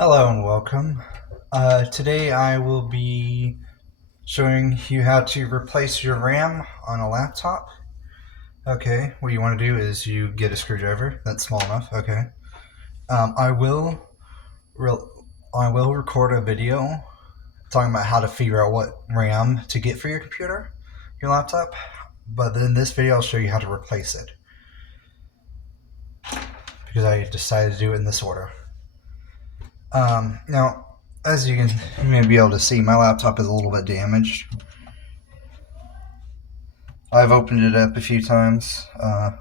Hello and welcome. Today I will be showing you how to replace your RAM on a laptop. Okay, what you want to do is you get a screwdriver that's small enough. Okay, um, I will re- I will record a video talking about how to figure out what RAM to get for your computer, your laptop. But then this video I'll show you how to replace it because I decided to do it in this order. Now, as you may be able to see, my laptop is a little bit damaged. I've opened it up a few times,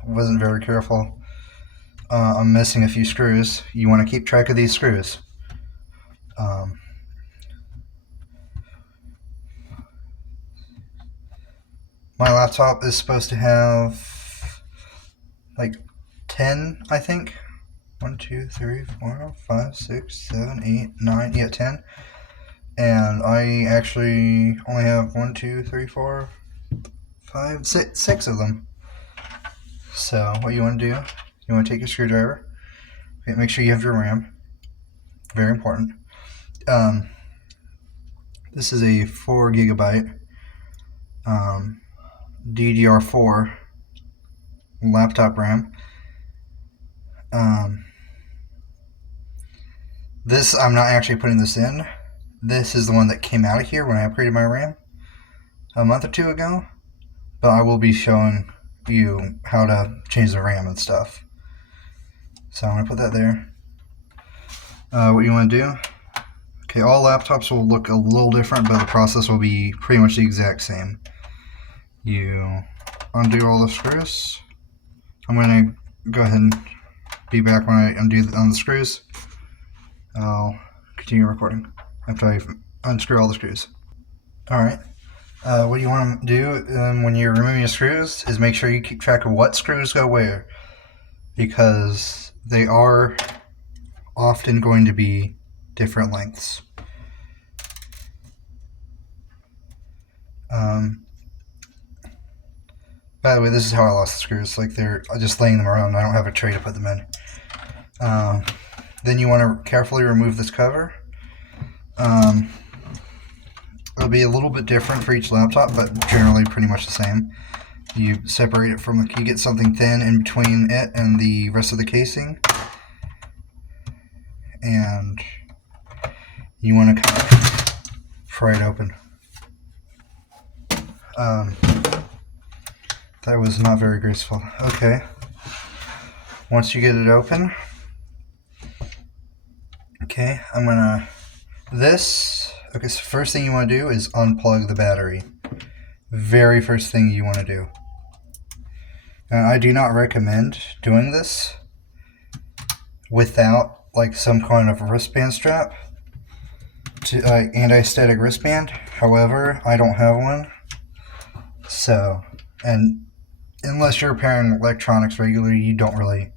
wasn't very careful. I'm missing a few screws. You want to keep track of these screws. Um, my laptop is supposed to have like 10, I think. 1, 2, 3, 4, 5, 6, 7, 8, 9, yeah, 10. And I actually only have 1, 2, 3, 4, 5, 6 of them. So what you want to do, you want to take your screwdriver, make sure you have your RAM, very important. This is a 4 gigabyte DDR4 laptop RAM. This, I'm not actually putting this in. This is the one that came out of here when I upgraded my RAM a month or two ago. But I will be showing you how to change the RAM and stuff. So I'm going to put that there. What you want to do, okay, all laptops will look a little different, but the process will be pretty much the exact same. You undo all the screws. I'm going to go ahead and be back when I undo on the screws. I'll continue recording after I unscrew all the screws. Alright, what you want to do when you're removing your screws is make sure you keep track of what screws go where, because they are often going to be different lengths. By the way, this is how I lost the screws. Like, they're just laying them around. I don't have a tray to put them in. Then you want to carefully remove this cover. It'll be a little bit different for each laptop, but generally pretty much the same. You separate it from you get something thin in between it and the rest of the casing, and you want to kind of pry it open. That was not very graceful. Okay. Once you get it open, okay, okay, so first thing you want to do is unplug the battery. Very first thing you want to do. And I do not recommend doing this without like some kind of wristband strap, anti-static wristband. However, I don't have one. So, and unless you're repairing electronics regularly, you don't really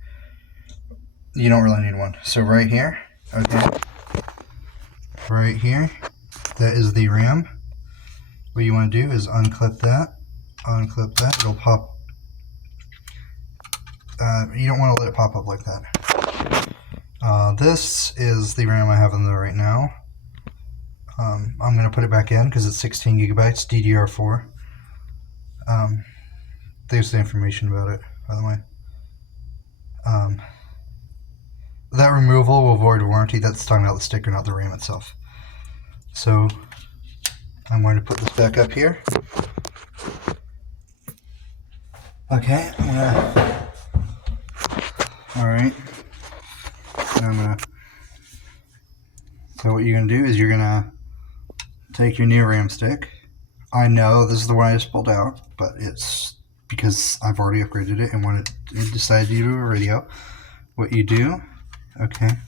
need one. So right here, okay, right here, that is the RAM. What you want to do is unclip that, it'll pop. You don't want to let it pop up like that. This is the RAM I have in there right now. I'm going to put it back in because it's 16 gigabytes DDR4. There's the information about it, by the way. That removal will void warranty. That's talking about the sticker, not the RAM itself. So I'm going to put this back up here. Okay, alright. So what you're going to do is you're going to take your new RAM stick. I know this is the one I just pulled out, but it's because I've already upgraded it and decided to do a radio. What you do, okay,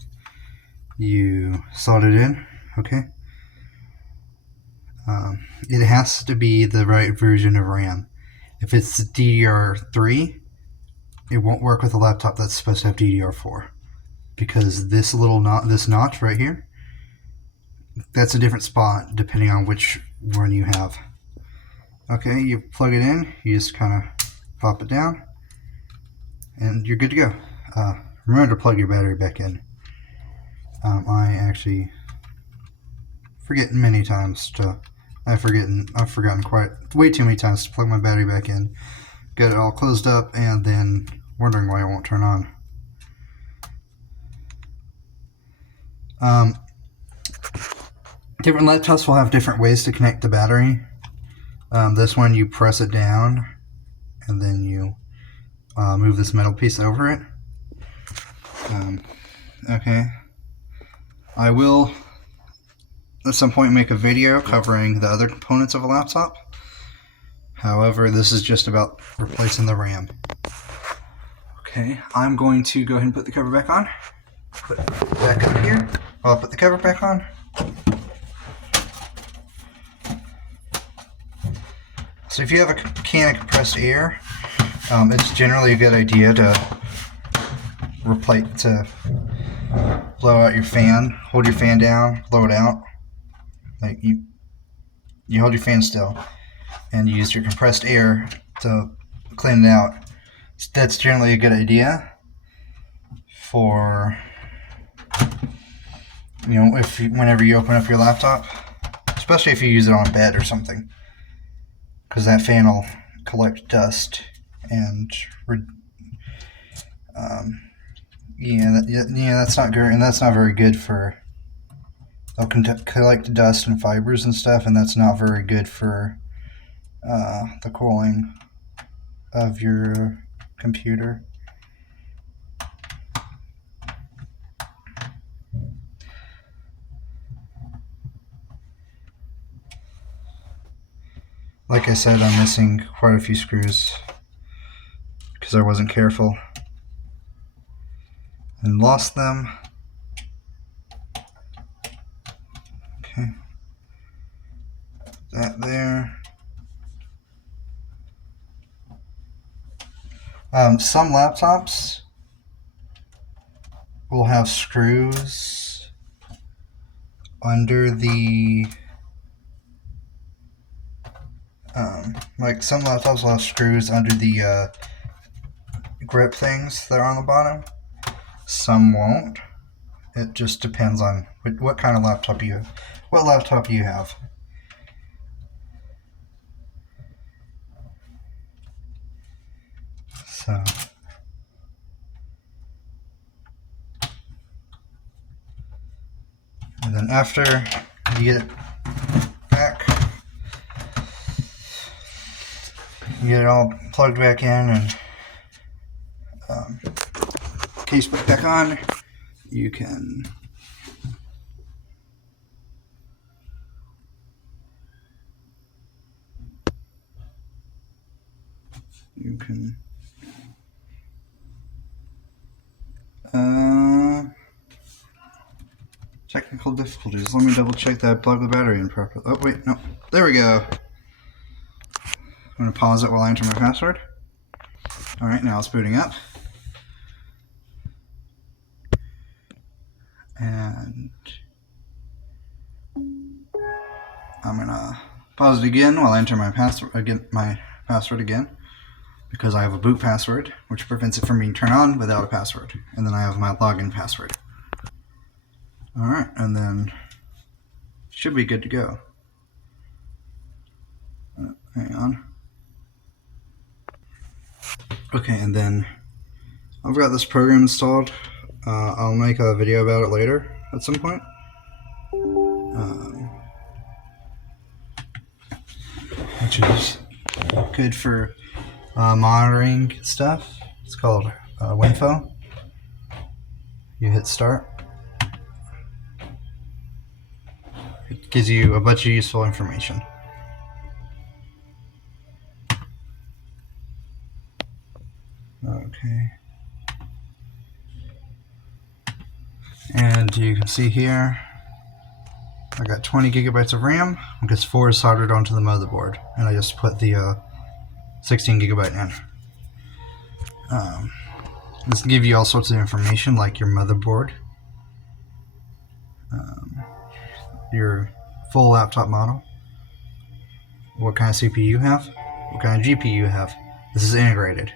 you slot it in, okay. It has to be the right version of RAM. If it's DDR3, it won't work with a laptop that's supposed to have DDR4, because this notch right here, that's a different spot depending on which one you have. Okay, you plug it in, you just kind of pop it down, and you're good to go. Remember to plug your battery back in. I actually forget many times to. I've forgotten quite way too many times to plug my battery back in, get it all closed up, and then wondering why it won't turn on. Different laptops will have different ways to connect the battery. This one, you press it down, and then you move this metal piece over it. Okay. I will, at some point, make a video covering the other components of a laptop. However, this is just about replacing the RAM. Okay, I'm going to go ahead and put the cover back on. Put it back up here. I'll put the cover back on. So if you have a can of compressed air, it's generally a good idea to blow out your fan. Hold your fan down, blow it out. Like you hold your fan still, and you use your compressed air to clean it out. That's generally a good idea for, whenever you open up your laptop, especially if you use it on a bed or something, because that fan will collect dust and that's not good, and that's not very good for. They'll collect dust and fibers and stuff, and that's not very good for the cooling of your computer. Like I said, I'm missing quite a few screws because I wasn't careful and lost them. Okay, that there. Some laptops will have screws under the like some laptops will have screws under the grip things that are on the bottom. Some won't. It just depends on what kind of laptop you have. So and then after you get it back, you get it all plugged back in and case back on, you can technical difficulties. Let me double check that I plugged the battery in properly. Oh wait, no. There we go. I'm going to pause it while I enter my password. Alright, now it's booting up. And I'm going to pause it again while I enter my password again, because I have a boot password, which prevents it from being turned on without a password. And then I have my login password. Alright, and then should be good to go. Hang on. Okay, and then I've got this program installed. I'll make a video about it later at some point. Which is good for monitoring stuff. It's called Winfo. You hit start. It gives you a bunch of useful information. Okay. And you can see here, I got 20 gigabytes of RAM because 4 is soldered onto the motherboard, and I just put the 16 gigabyte in. This can give you all sorts of information like your motherboard, your full laptop model, what kind of CPU you have, what kind of GPU you have. This is integrated.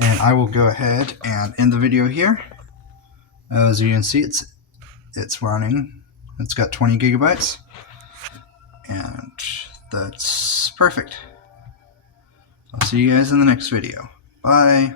And I will go ahead and end the video here. As you can see, it's running. It's got 20 gigabytes, and that's perfect. I'll see you guys in the next video. Bye.